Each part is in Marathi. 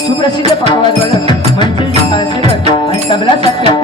सुप्रसिद्ध पकवाज वादक म्हणजे आणि तबला साथ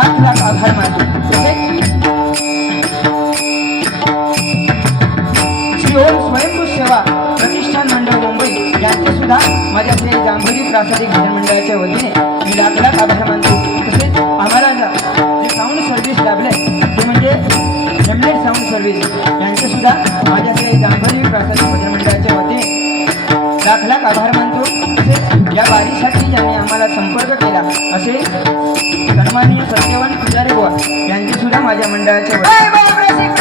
लाख लाख आभार मानतो. श्री ओम स्वयंभू सेवा प्रतिष्ठान मंडळ मुंबई यांचे सुद्धा माझ्या श्री जांभोजी प्रासादिक भजन मंडळाच्या वतीने मी लाख लाख आभार मानतो तसेच आम्हाला जे साऊंड सर्व्हिस लाभले ते म्हणजे एमलेट साऊंड सर्व्हिस यांचे सुद्धा माझ्या श्री जांभोजी प्रासादिक भजन मंडळाच्या वतीने लाख लाख आभार मानतो तसेच या बारीसाठी ज्यांनी आम्हाला संपर्क केला असे सन्माननीय सत्यवान पुजारी बुवा यांची सुद्धा माझ्या मंडळाच्या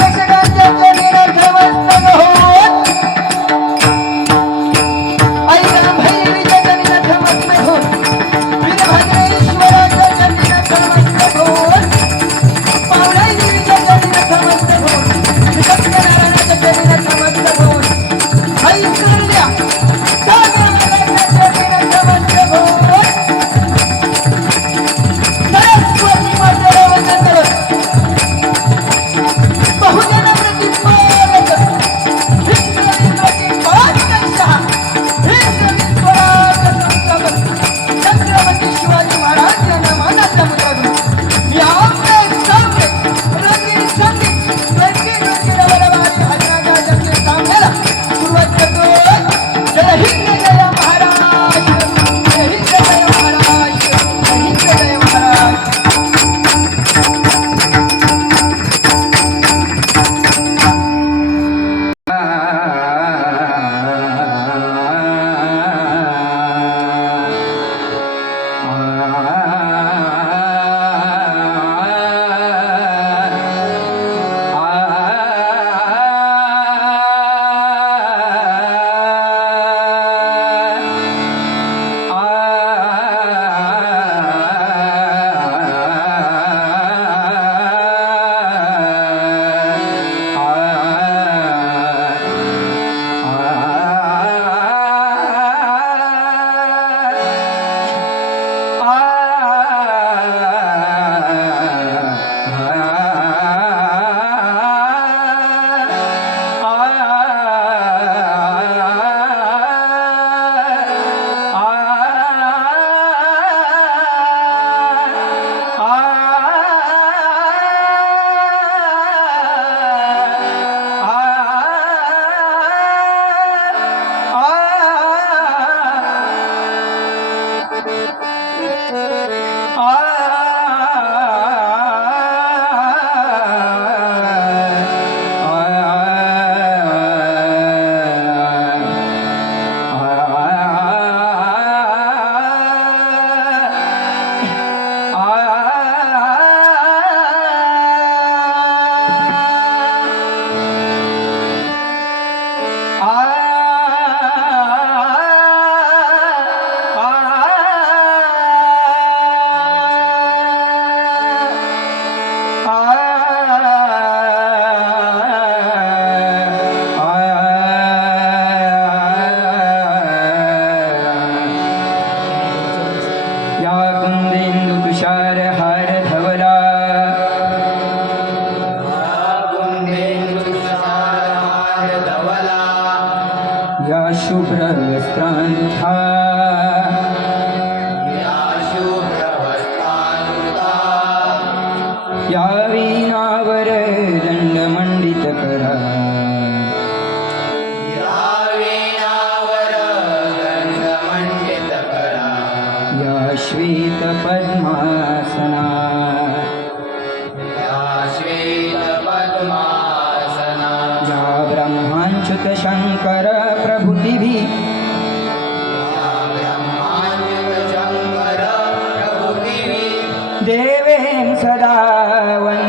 या ولا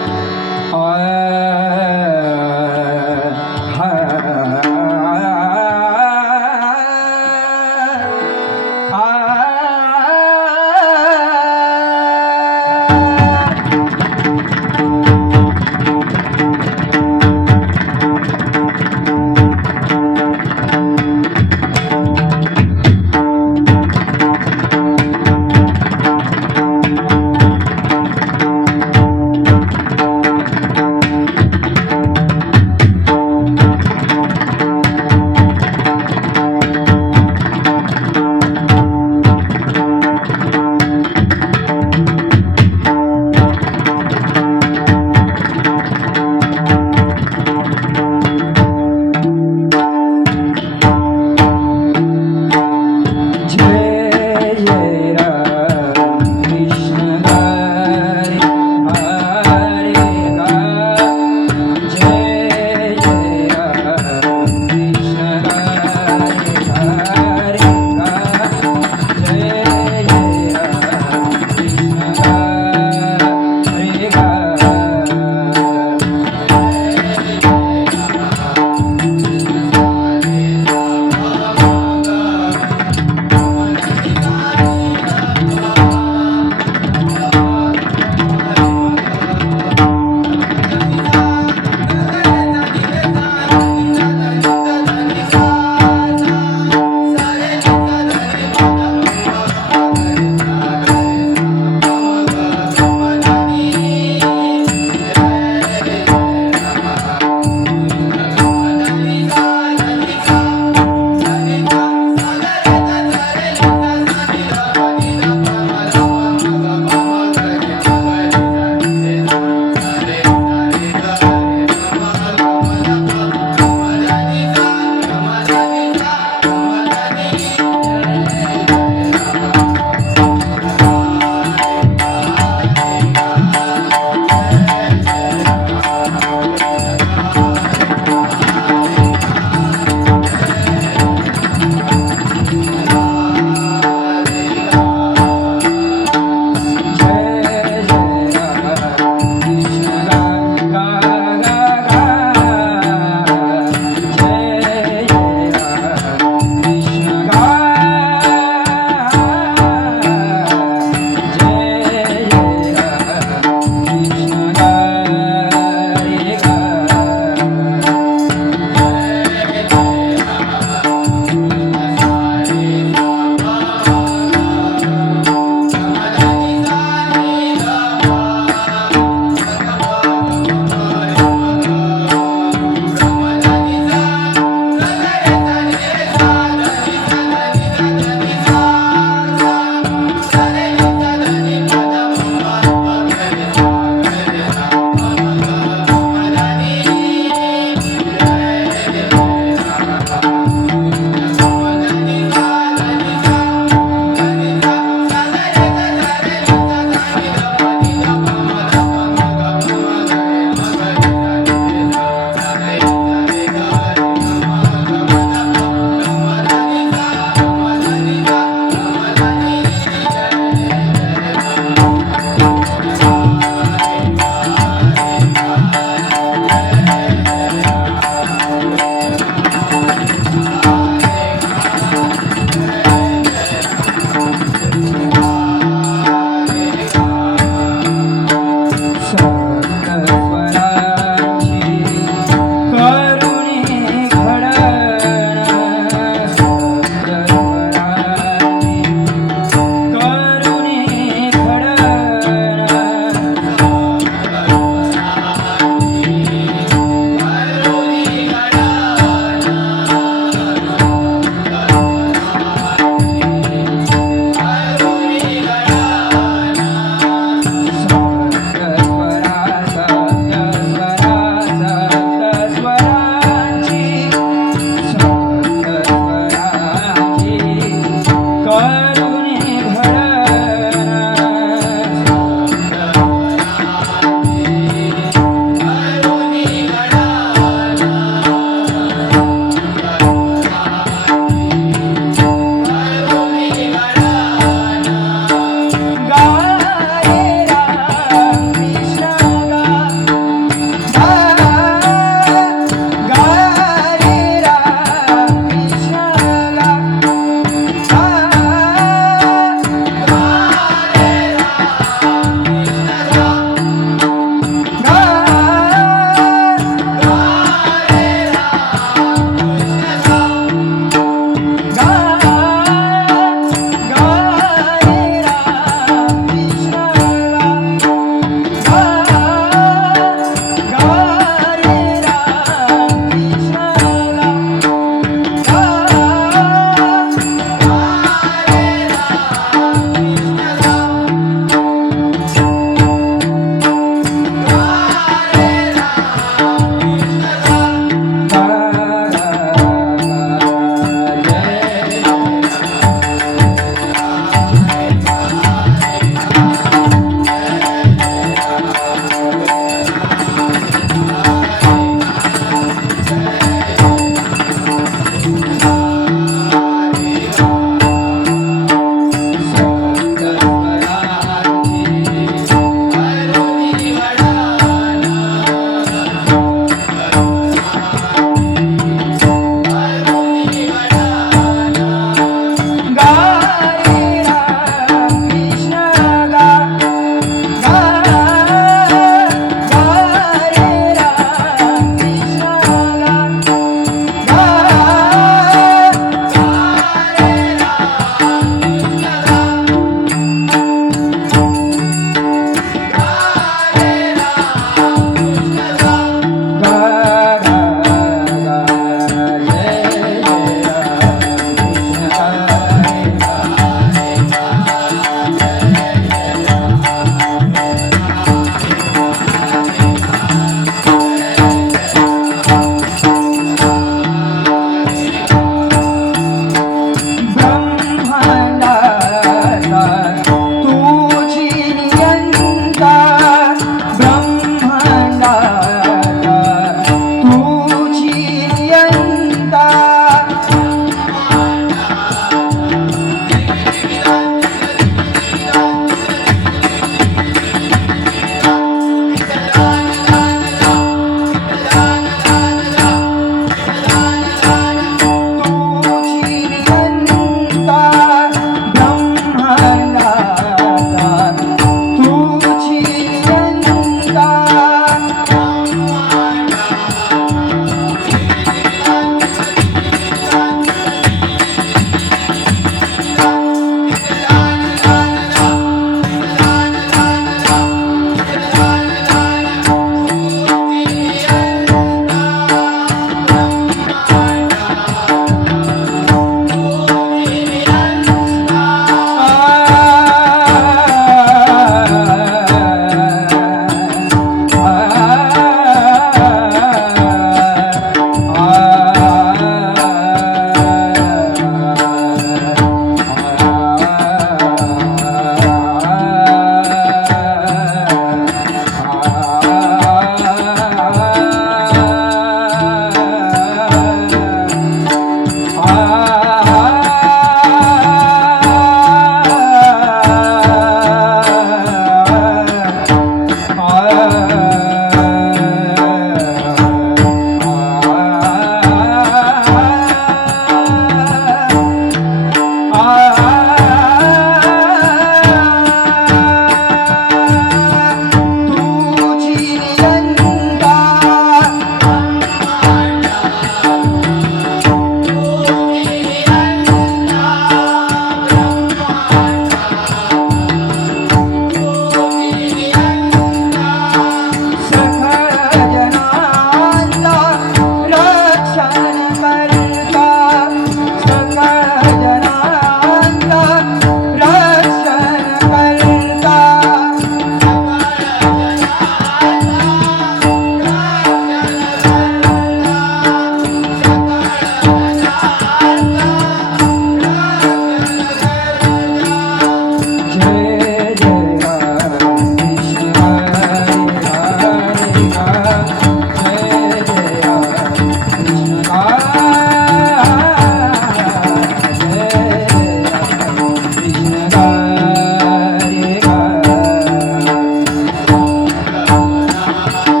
Bye.